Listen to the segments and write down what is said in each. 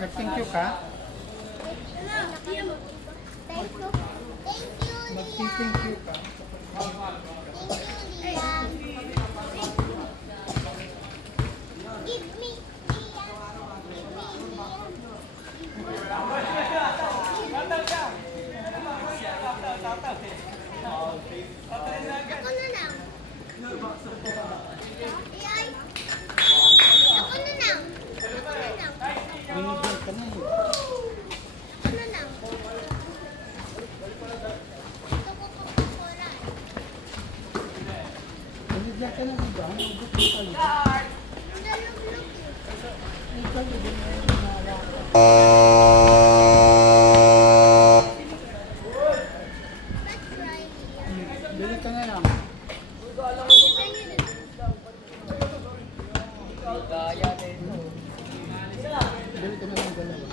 Nag-thank you ka? Mag-thank you ka? Binigyan ka na eh. Binigyan ka na ng ba? Nabot mo kayo. Ikaw yun na yung nalala. Bili ka na lang. Bili ka na lang dalawa.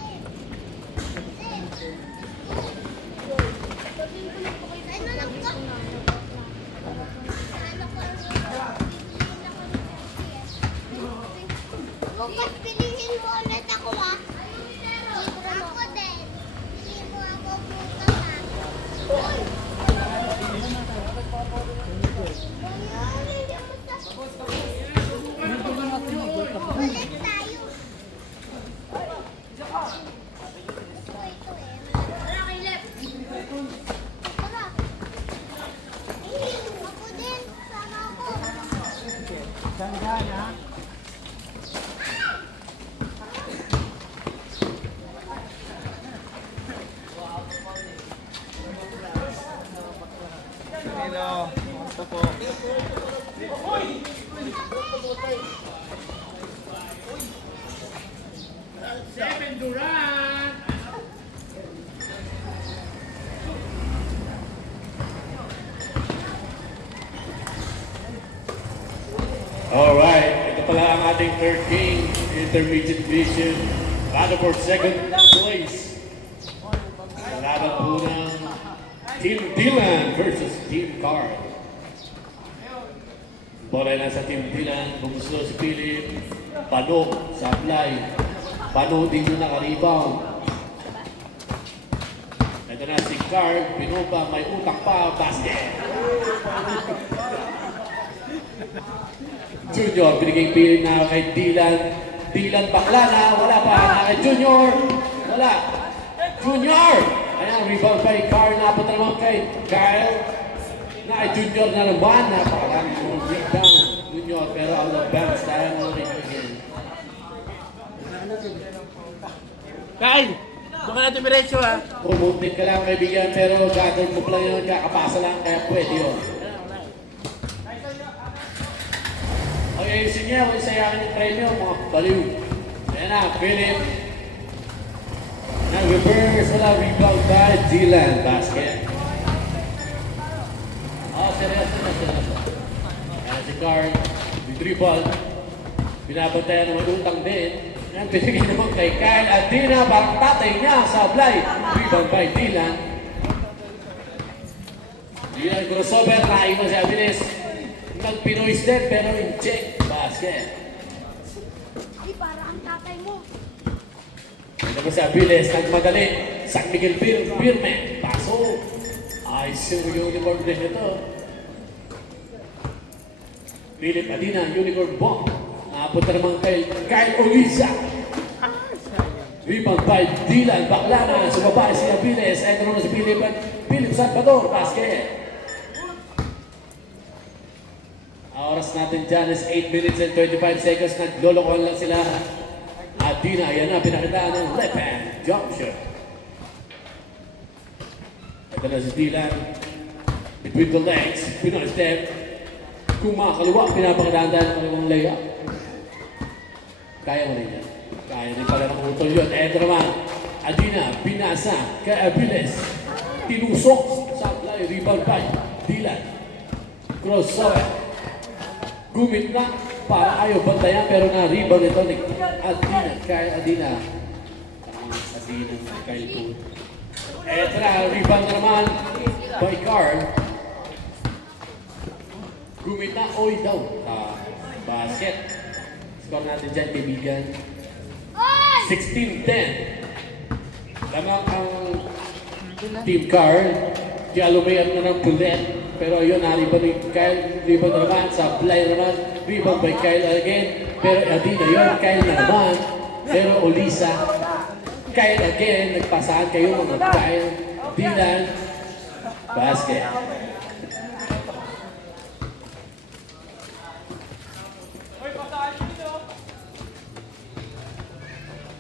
Bukas pilihin mo ulit ako ha. Ako din. Pilihin mo ako bukas ha. Uy! Ulit tayo. Tara. Ako din. Sama ako. Saan ha? Hello. Ito po. Seven Duran. Alright, ito pala ang ating 13 intermediate division. Laban for second place. Laban po ng Team Dylan versus Team Carl. Bola na sa Team Dylan, bumuslo si Philip. Pano, supply. Pano din yung naka-rebound. Ito na si Carl, Pinoba, may utak pa, basket. Junior, binigay pili na kay Dylan. Dylan bakla na, wala pa na kay Junior. Wala. Junior! Ayan, rebound kay Carl, napunta naman kay Kyle. Na kay Junior na naman, napakarami yung breakdown. Junior, pero out of bounds, tayo mo rin again. Kyle! Baka natin miretso ha. Promoted ka lang kaibigan, pero gather mo lang yun, kakapasa lang, kaya pwede yun. Okay, ayusin niya, kung sayangin yung premyo, mga baliw. Ayan na, Philip. Nag-reverse, wala rebound by Dylan. Basket. Seryoso na, seryoso. Ayan si Carl, yung dribble. Binabantayan naman utang din. Ayan, pinigay naman kay Kyle at Dina, parang tatay niya sa apply. Rebound by Dylan. Dylan, crossover, naiwan si Abilis. Nag-Pinoy step pero in check. Basket. Di para ang tatay mo. Ito mo si Abilis, nagmadali. San Miguel Firme. Paso. Ayos yung uniform din ito. Philip Adina, unicorn bomb. Napunta naman kay Kyle Oliza. Rebound by Dylan Baclana. Sumabay si Abilis. Ito naman si Philip Salvador. Basket. oras natin dyan is 8 minutes and 25 seconds. Naglolokohan lang sila. At Dina, yan na, pinakitaan ng left hand jump shot. Ito na si Dylan. Between the legs, Pinoy step. Kung makakaliwa, pinapakitaan ng layup. Kaya mo rin yan. Kaya din pala ng utol yun. Ito naman, Adina, pinasa kay Abiles. Tinusok sa play, rebound by Dylan. Crossover. Gumit na para ayaw bantayan pero na-rebound ito ni Adina kay Adina. Adina kay Pool. Ito na, rebound na naman by Carl. Gumit na, oy daw. Basket. Score natin dyan, kaibigan. 16-10. Lamang ang Team Carl. Kialumayan na ng bullet. Pero yun, rebound ni Kyle. Rebound na naman. Sa play naman. Rebound by Kyle again. Pero Adina yun. Kyle na naman. Pero Olisa. Kyle again. Nagpasahan kayo mga Kyle. Dylan. Basket.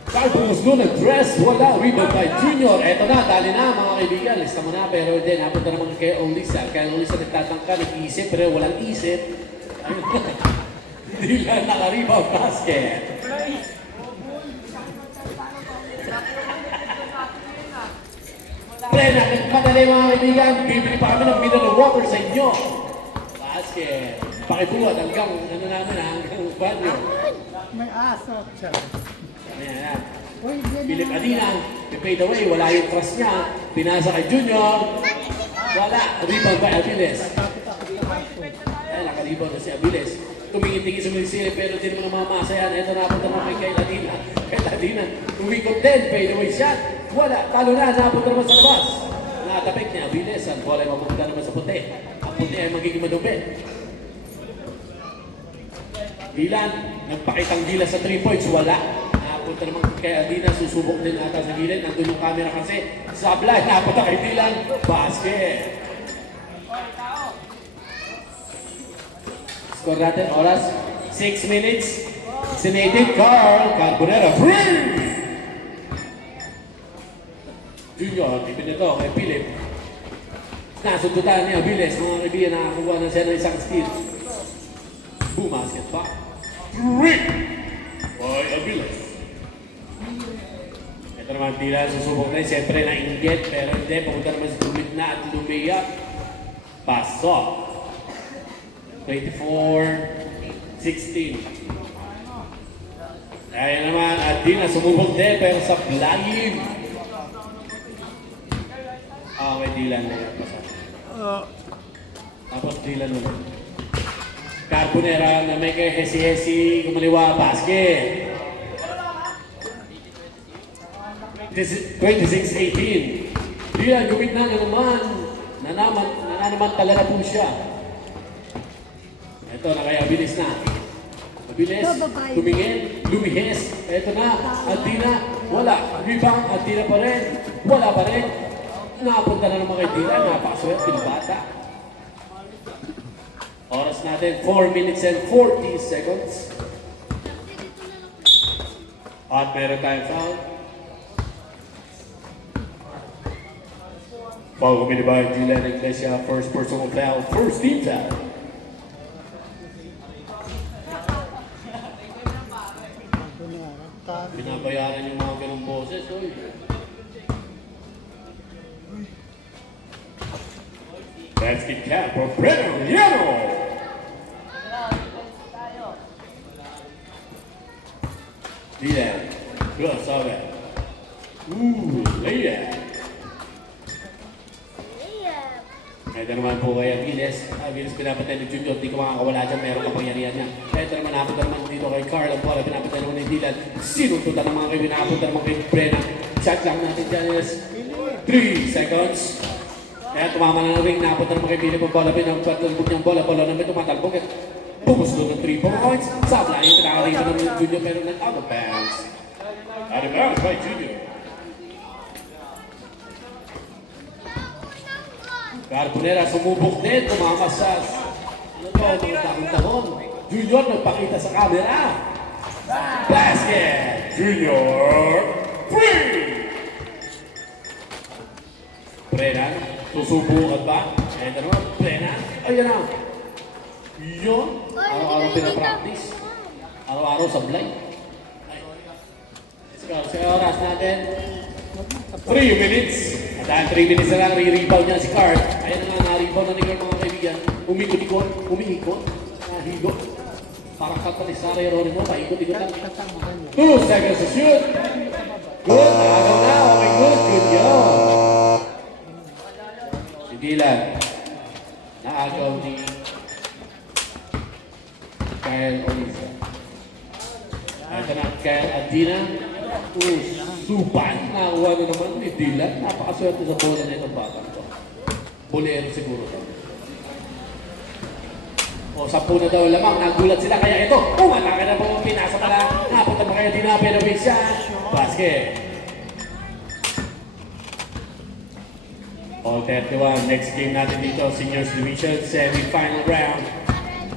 Carlos doon nag-dress, wala, rebound by Junior. Eto na, dali na mga kaibigan, lista mo na, pero hindi, napunta naman kay Olisa. Kaya Olisa nagtatangka, nag-iisip, pero walang isip. Hindi lang naka-rebound basket. Pre, nagpadali mga kaibigan, bibili pa kami ng mineral water sa inyo. Basket. Pakibuhat hanggang, ano namin, hanggang banyo. May aso siya. Ayan. Philip Adina, he paid away, wala yung trust niya. Pinasa kay Junior. Wala. Rebound by Abiles. Ayan, nakarebound na si Abiles. Tumingin-tingin sa Milisiri, pero di naman namamasa yan. Ito napunta naman kay Adina. Kay Adina, tumikot din, paid away shot. Wala, talo na, napunta naman sa labas. Nakatapik niya, Abiles. Ang bola ay mapunta naman sa puti. Ang puti ay magiging madumi. Dylan, nagpakitang Dylan sa 3 points, wala. Napunta naman kay Adina, susubok din ata sa gilid. Nandun yung camera kasi. Sablay, napunta kay Dylan. Basket. Score natin, oras, 6 minutes. Sinated Carl Carbonera, free! Junior, tipin ito kay Philip. Nasundutan niya, Abiles, mga kaibigan, nakakuha na siya ng isang steal. Boom, basket pa. Three! By Abiles. Ito naman, Dylan, susubok na. Siyempre, nainggit, pero hindi. Papunta naman sa gumit na at lumiyak. Pasok. 24-16. Kaya naman, at Dylan, sumubok din, pero sa flying. Okay, Dylan na yan. Pasok. Tapos Dylan naman. Carbonera na may kay Hesi-Hesi, kumaliwa, basket. 26-18. Dylan, gumit na naman. Nananaman talaga po siya. Ito, nakaya-abilis na. Abilis, tumingin, lumihes. Ito na, Adina, wala. Rebound, Adina pa rin. Wala pa rin. Napunta na naman kay Dylan, napakaswerte, pinabata. Oras natin, 4 minutes and 40 seconds. At meron tayong foul. Foul committed by Dylan Iglesia, first personal foul, first team foul. Binabayaran yung mga ganong boses, oy. Basket cap for Brenner Liano. Dylan, crossover. Layup. Ito naman po kay Aviles. Aviles pinapatay ni Junior. Di ko makakawala dyan. Meron kapangyarihan niya. Ito naman napunta naman dito kay Carl. Ang bola pinapatay naman ni Dylan. Sinuntutan ng mga kay napunta naman kay Brennan. Shot lang natin dyan is 3 seconds. Kaya tumama na ng ring. Napunta naman kay Philip. Ang bola pinapatulbog niyang bola. Bola naman tumatalbog. Pumuslo ng 3 points. Sabla yung pinakariba naman ng Junior. Pero nag-out of bounds. Out of bounds by Junior. Carbonera sumubok din, tumama sa Ano to, mga takong-takon. Junior nagpakita sa camera. Basket! Junior! 3! Brennan, susubukan ba? Ito naman, Brennan. Ayan na. Yun. Araw-araw pinapractice. Araw-araw sablay. Sa oras natin, 3 minutes. At dahil 3 minutes na lang, re-rebound niya si Card. Ayan na nga, na-rebound na ni Card mga kaibigan. Umikot-ikot, umiikot, nahigo. Parang katalisari Rory mo, paikot-ikot lang. 2 seconds to shoot. Good, nakagaw na. Okay, good. Good yun. Si Dylan, naagaw ni Kyle Olisa. Ito na, Kyle Adina. Supan. Nakakuha na naman ni Dylan. Napakaswerte sa bola na itong batang to. Bolero siguro to. O, 10 na daw lamang. Nagulat sila. Kaya ito, umatake na po. Pinasa pala. Napunta pa kaya Dina. Pero may siya. Basket. All 31. Next game natin dito. Seniors Division. Semi-final round.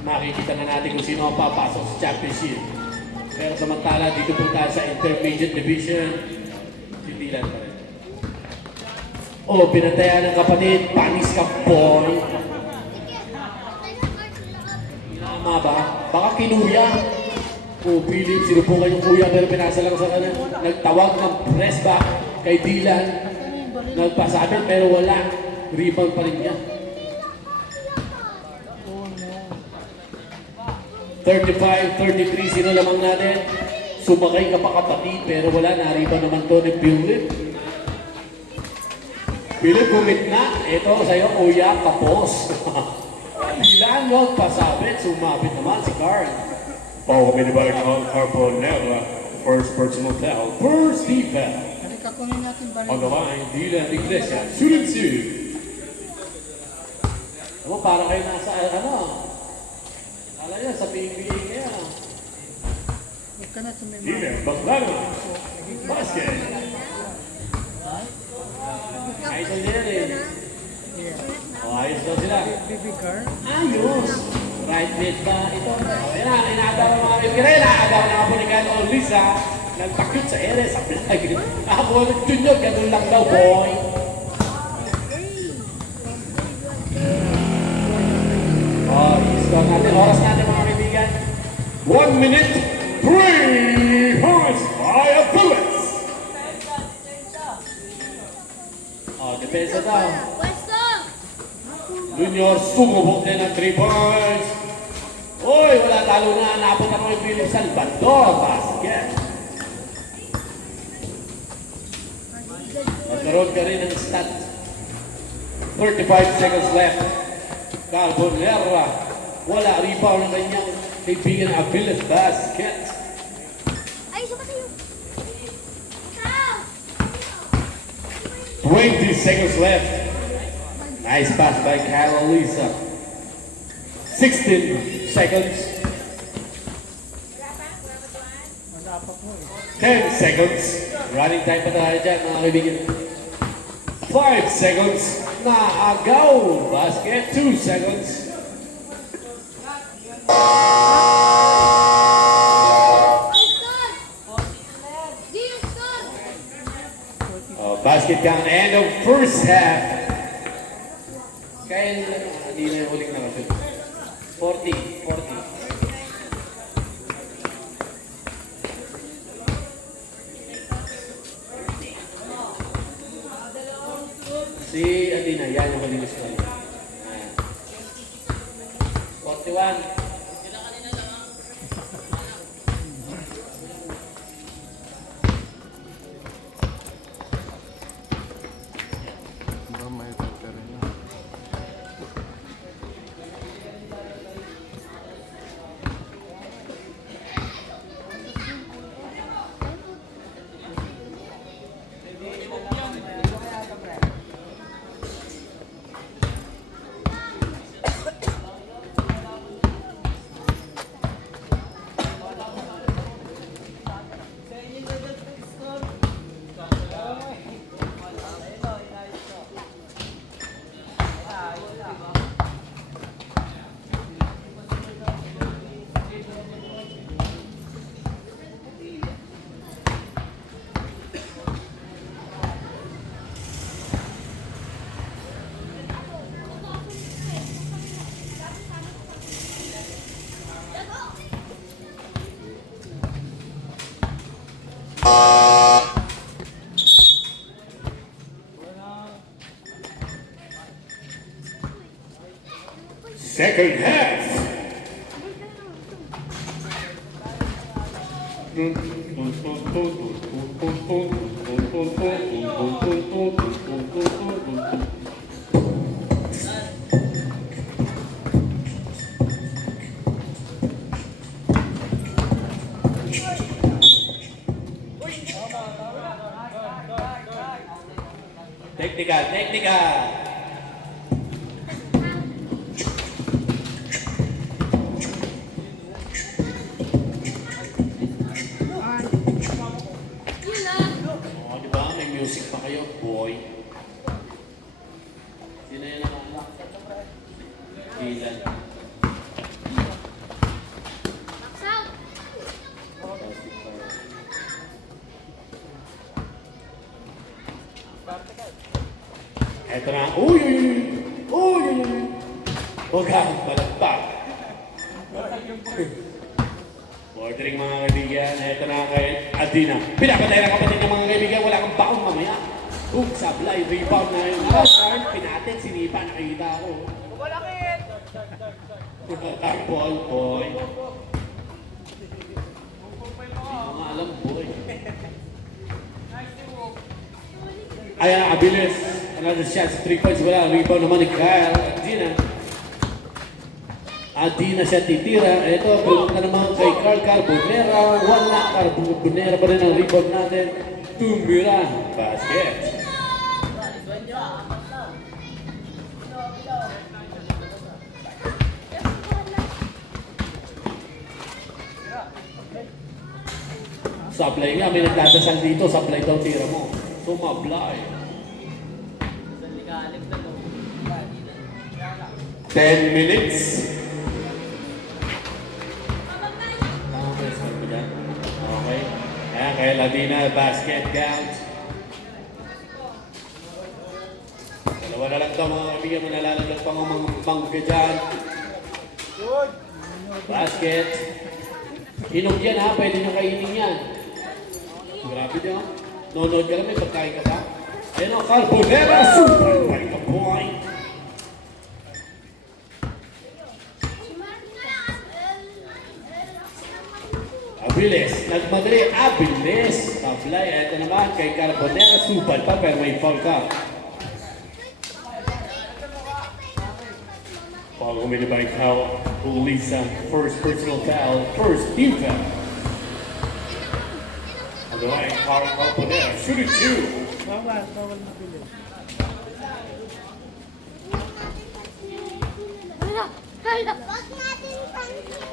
Makikita na natin kung sino ang papasok sa championship. Pero samantala, dito po tayo sa Intermediate Division. Si Dylan pa rin. O, pinatayan ng kapatid. Panis ka, boy. Tama ba? Baka kinuya. O, Philip, sinubukan yung kuya pero pinasa lang sa kanya. Nagtawag ng press back kay Dylan. Nagpasabi pero wala. Rebound pa rin niya. 35-33, sino lamang natin? Sumakay ka pa kapatid, pero wala, nariba naman to ni Philip. Philip, gumit na. Ito, sa'yo, kuya, tapos. Ilan yung pasabit, sumabit naman si Carl. Pao kami ni Barang Carbonella. First personal foul, first defense. Halika, kunin natin ba On the line, Dylan Iglesias, shooting two. Ano, para kayo nasa, ano, alam niya, sa PBA kaya. Huwag ka na tumimay. Dylan Baclana, basket. Idol nila eh. Oh, ayos daw sila. Baby car. Ayos. Right mid ba ito? Ayan na, inaagaw ng mga kaibigan. Inaagaw ng Apolicano Lisa. Nagpakyut sa ere. Sabi na, ako ng junior, ganun lang daw, boy. Oh, i-score natin. Oras natin mga kaibigan. 1 minute, 3 points by Phillips. Oh, depensa daw. Pwesto! Junior, sumubok din ng 3 points. Uy, wala talo na. Napunta ko yung Philip Salvador. Basket. Magkaroon ka rin ng stat. 35 seconds left. Carbonera. Wala. Rebound ng kanyang kaibigan ng Aviles. Basket. Ay, suka tayo! Ikaw! 20 seconds left. Nice pass by Kyle Lisa. 16 seconds. Wala pa po eh. 10 seconds. Running time pa tayo dyan, mga kaibigan. 5 seconds. Naagaw. Basket. 2 seconds. Basket count. End of first half. Kaya hindi na yung huling nakashoot. 40. Si Adina, yan yung huling score. 41. second half. Technical, technical. Oh, di ba? May music pa kayo, boy. Sino yan ang anak? Dylan. Eto na. Uy, uy, uy. Uy, uy, uy. Huwag kang palagpak. Ordering mga kaibigan. Eto na kay Adina. Pinapatay ng kapatid ng mga kaibigan. Wala kang bakong mamaya. Sablay, rebound na yun. Turn, pinatin, sinipa. Nakikita ako. Ball, boy. Hindi mo alam, boy. Ayan, abilis. Another shot, 3 points. Wala, rebound naman ni Kyle. Adina siya titira. Ito, punta naman kay Carl Carbonera. Wala, Carbonera pa rin ang rebound natin. Tumira. Basket. Supply nga, may nagdadasal dito. Supply daw tira mo. Sumablay. 10 minutes. Okay. Ayan, kaya Ladina, basket count. Dalawa na lang ito mga kaibigan, manalalag pa mga mangga dyan. Basket. Hinog yan ha, pwede nyo kainin yan. Grabe din ha. Nonod ka lang, may pagkain ka pa. Ayan o, Carbonera, super by the point. Abilis, nagmadali, abilis. Tablay, eto naman kay Carbonera, super pa, pero may foul ka. Foul committed by Kyle Ulisa, first personal foul, first team foul. On the line, Carl Carbonera, shooting 2. Bawal mabilis. Huwag natin pansin.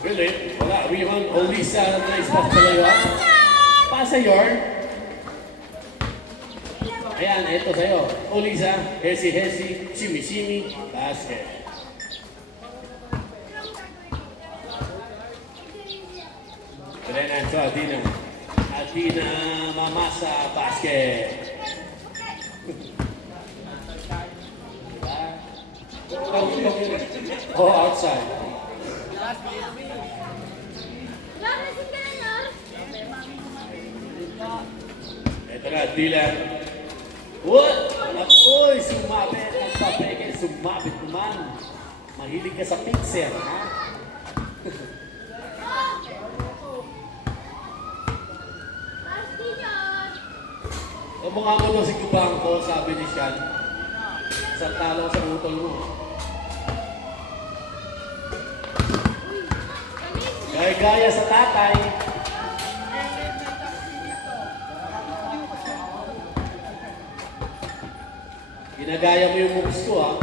Really? Wala, rebound, Ulisa, nice pass pala yun. Pasa yun. Ayan, ito sa'yo. Ulisa, hesi, shimi, basket. Renan to Adina. Adina mamasa, basket. Oh, outside. Ito na, Dylan. What? Uy, sumabit. Nagpapeke, sumabit naman. Mahilig ka sa pixel, ha? O mukha mo daw si Kubangko, sabi ni Sean. Sa talo sa utol mo. Gaya-gaya sa tatay. Ginagaya mo yung moves ko, ha?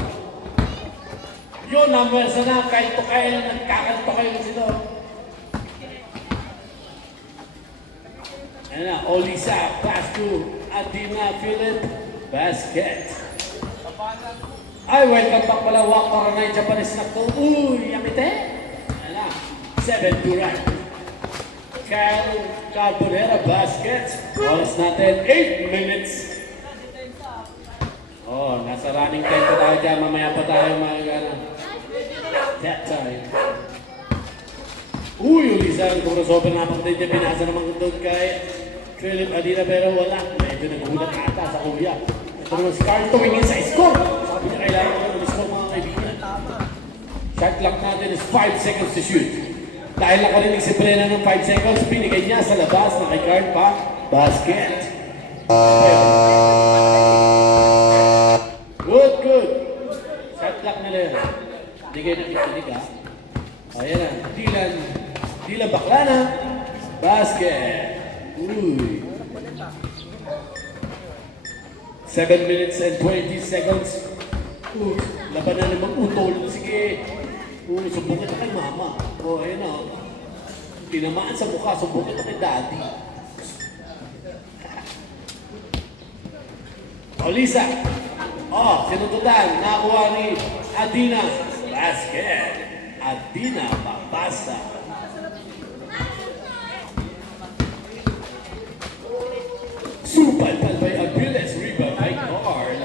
Yun, number sana, kahit to kayo lang, nagkakalito kayo sila. Ayan na, Ulisa, pass to Adina, Philip, basket. Ay, welcome back pala, walk para na yung Japanese na to. Uy, yamite. Ayan na, 7 to right. Kyle Carbonera, basket. Oras natin, 8 minutes. Oh, nasa running time pa tayo dyan. Mamaya pa tayo that time. Uy, ulisan. Crossover na pang din. Pinasa naman doon kay Philip Adina pero wala. Medyo nagulat ata sa kuya. Ito naman si Carl tumingin sa score. Sabi niya kailangan ko ng score mga kaibigan. Shot clock natin is 5 seconds to shoot. Dahil nakarinig si Brenna ng 5 seconds, binigay niya sa labas na kay Carl pa. Basket. Good, good. Shot clock nila yun. Hindi kayo nakikinig ha. Ayan na. Dylan Baclana. Basket. Uy. 7 minutes and 20 seconds. Laban na namang utol. Sige. Sumbong kita kay mama. Ayan na. Tinamaan sa mukha. Sumbong kita kay daddy. Lisa. Sinututan. Nakakuha ni Adina. Basket. Adina Papasta. Super by Abiles. Rebound by Carl.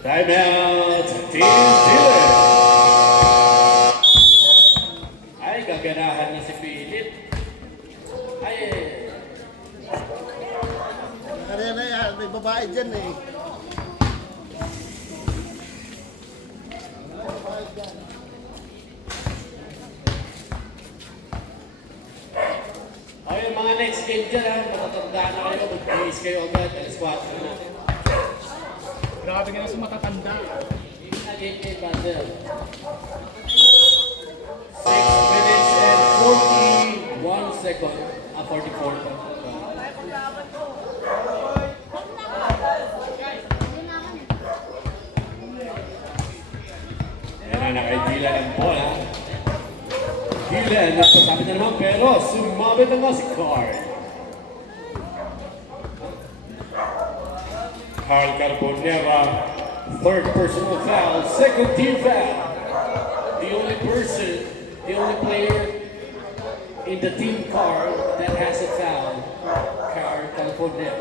Timeout. Team Diller. Ay, gaganahan na si Philip. Ay, Karera yan, may babae dyan eh. ayun mga next game dyan ha. Matatandaan na kayo. Mag-praise kayo agad. Alas 4 natin. Grabe ka na sa matatanda. Game game battle. 6 minutes and 41 seconds. 44. Yan na kay Dylan ang bola. Dylan, nagpasabi na naman pero sumabit na nga si Carl. Carl Carbonera, third personal foul, second team foul. The only player in the team Carl that has a foul, Carl Carbonera.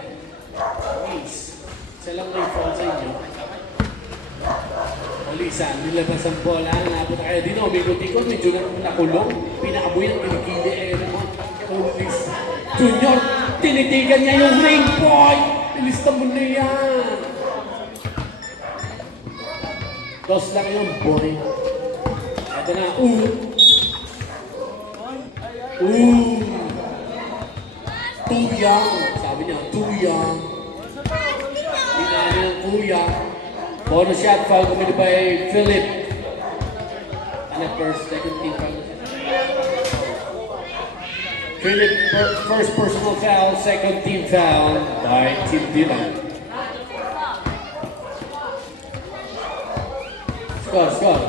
Please, siya lang may foul sa inyo. Lisa, nilabas ang bola, nabot na kayo din, umikot-ikot, medyo nakulong, pinakabuy ang kinikili, eh naman, Lisa. Junior, tinitigan niya yung ring point! Ilista mo na yan! Dos lang yung boy. Ito na, Too young. Sabi niya, too young. Pinali ng kuya. Bonus shot foul committed by Philip. And at first, second team foul. Philip, first personal foul, second team foul by Team Dylan. Score.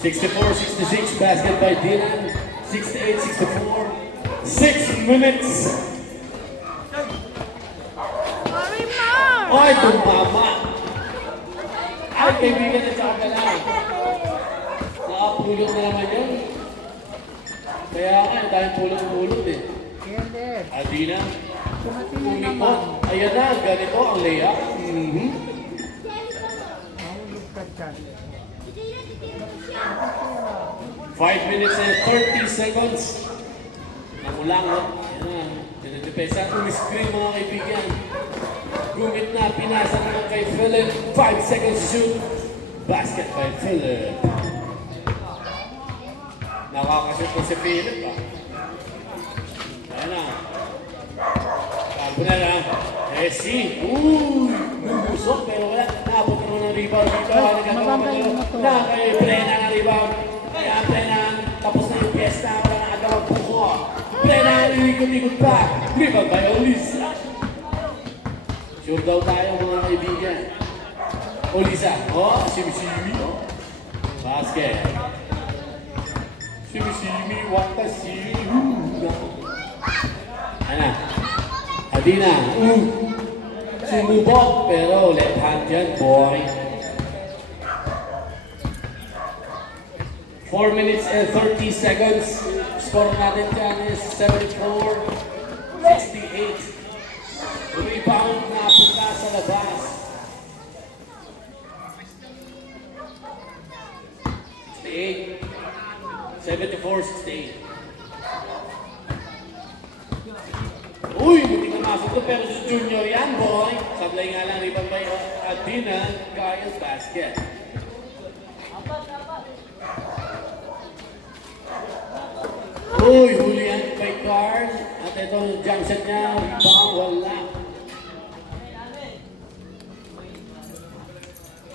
64-66, basket by Dylan. 68-64. 6 minutes. Ay, tumama. Ay, kaibigan na sa kapalan. Nakapulong na naman yun. Kaya nga, tayong pulong-pulong eh. Hindi. Adina, Tumatingin naman. ayan na, ganito ang layup. Mahulog ka dyan. 5 minutes and 30 seconds. Namulang, no? Ayan na, dinadepesa. Umi-screen mga kaibigan. Gumit na, pinasa naman kay Philip. 5 seconds to shoot. Basket by Philip. Nakakashoot po si Philip, ah. Ayan na. Tago na lang. Messi. Nabusok pero wala. Naabot naman ng rebound dito. Na kay Brenna ng rebound. Kaya Brenna, tapos na yung fiesta. Wala na agawang buko. Brenna, ilikot-ikot pa. Rebound by Olisa. Sure daw tayo mga kaibigan. Olisa. Simi-simi. Basket. Simi-simi, watashi. Ano? Adina. Sumubok, pero left hand dyan, boy. 4 minutes and 30 seconds. Score natin dyan is 74-68. Rebound na punta sa labas. 68. 74-68. Uy, buti na masok to, pero si Junior yan, boy. Sablay nga lang, rebound by Adina, Kyle basket. Uy, huli yan by Carl. At ito, jump shot niya, rebound, wala.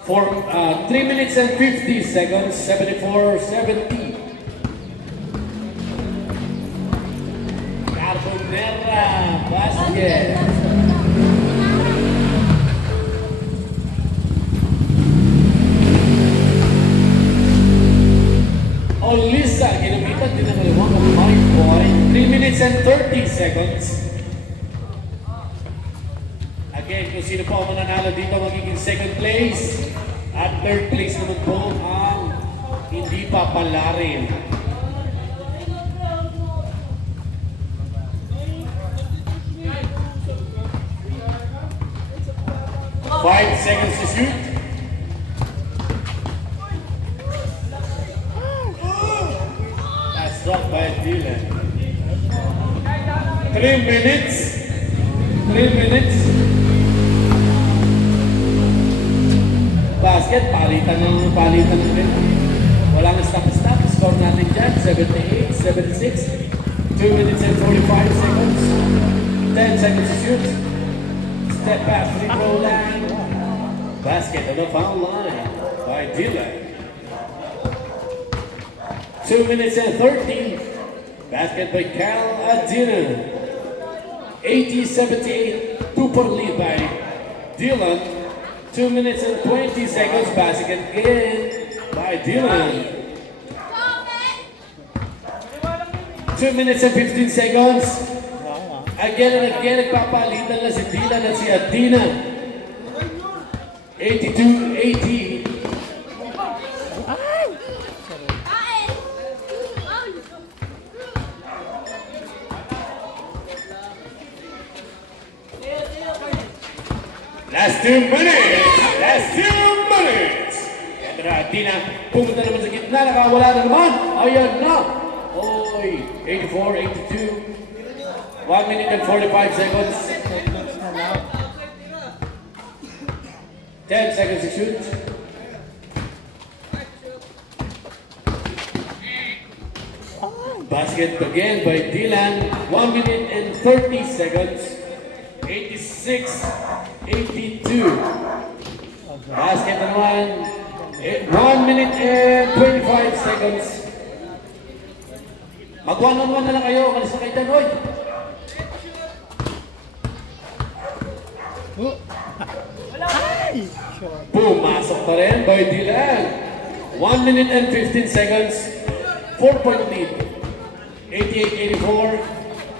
For 3 minutes and 50 seconds, 74-70. Carbonera, basket. Olisa, ginamitan din ang aliwang ng Mike Boy. 3 minutes and 30 seconds. Again, kung sino po ang mananalo dito, magiging second place. At third place naman po ang hindi pa palarin. Five seconds to shoot. That's up by Dylan. 3 minutes. 3 minutes. Basket, palitan ng rin. Walang stop-stop. Score natin dyan, 78-76. 2 minutes and 45 seconds. 10 seconds to shoot. Step back, free throw line. Basket on the foul line by Dylan. 2 minutes and 30. Basket by Cal Adina. 80-78. 2-point lead by Dylan. 2 minutes and 20 seconds. Basket again by Dylan. 2 minutes and 15 seconds. Again and again, nagpapalitan na si Dylan at si Adina. 82-80. Last 2 minutes! Last 2 minutes! Ito na, Adina. Pumunta naman sa gitna. Nakawala na naman. Ayan na. Oy, 84-82. 1 minute and 45 seconds. 10 seconds to shoot. Basket again by Dylan. 1 minute and 30 seconds. 86-82. Basket naman. 1 minute and 25 seconds. Mag-1-on-1 na lang kayo. Kalis na kayo dyan, hoy. Pumasok pa rin by Dylan. 1 minute and 15 seconds. 4-point lead. 88-84.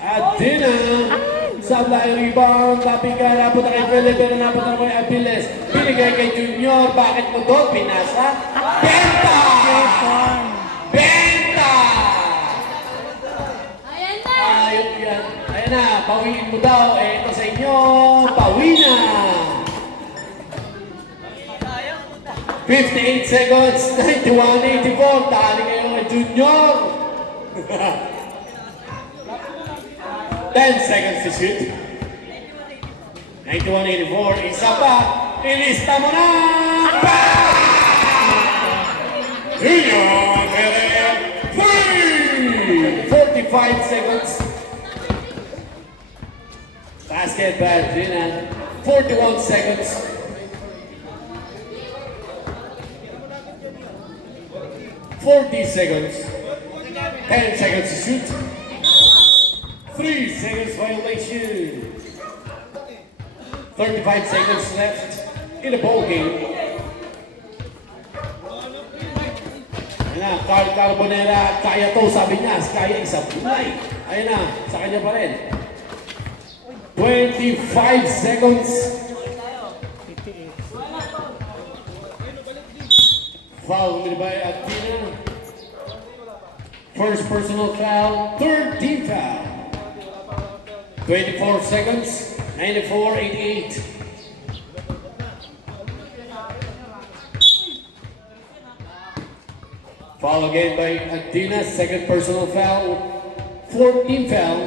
Adina. Sablay rebound. Taping ka. Napunta kay Pele. Pero napunta kay Apiles. Binigay kay Junior. Bakit mo doon? Pinasa. Benta! Benta! Ayun yan. Ayan na. Pawiin mo daw. Ito sa inyo. Pawi na. 58 seconds, 91-84, tali kayo ng Junior. 10 seconds to shoot. 91-84, isa pa, ilista mo na! Junior, 3! 45 seconds. Basket by Dylan, 41 seconds. 40 seconds. 10 seconds to shoot. 3 seconds violation. 35 seconds left in the ball game. Ayan na, Carl Carbonera, kaya to, sabi niya, kaya isa buhay. Ayan na, sa kanya pa rin. 25 seconds. Foul committed by Adina. First personal foul, third team foul. 24 seconds, 94-88. Foul again by Adina, second personal foul. 14 foul,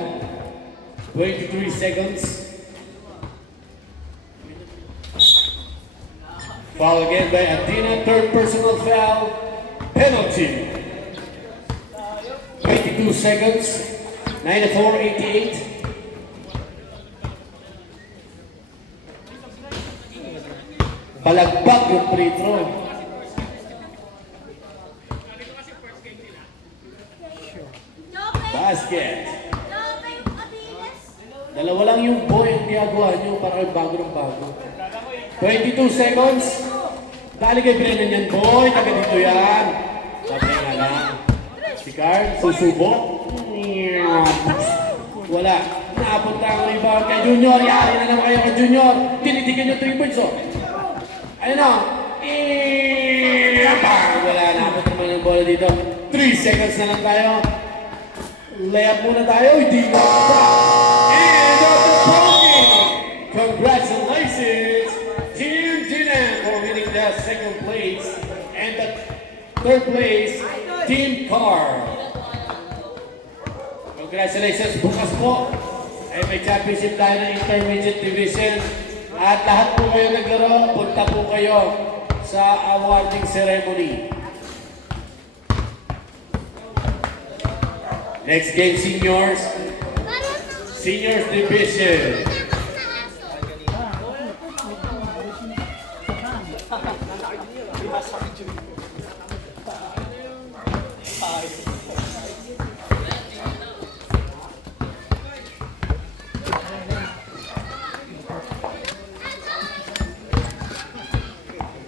23 seconds. Foul again by Adina, third personal foul, penalty. 22 seconds, 94-88. Balagbag yung free throw. Basket. Dalawa lang yung boy ang ginagawa nyo para kayo bago ng bago. 22 seconds. Dali kay Brennan yan, boy. Taga dito yan. Sabi nga lang. Si Carl, susubok. Wala. Naapunta ang rebound kay Junior. Yari na naman kayo kay Junior. Tinitikin yung 3 points, oh. Ayun na. Wala. Naapunta naman yung bola dito. 3 seconds na lang tayo. Layup muna tayo. Hindi na. And Dr. Pogi. Congratulations, Team Dinan, for winning the second place. And the third place, Team Carr. Congratulations. Bukas po ay may championship tayo ng Intermediate Division. At lahat po kayo naglaro, punta po kayo sa awarding ceremony. Next game, seniors. Seniors Division. Takot na aso.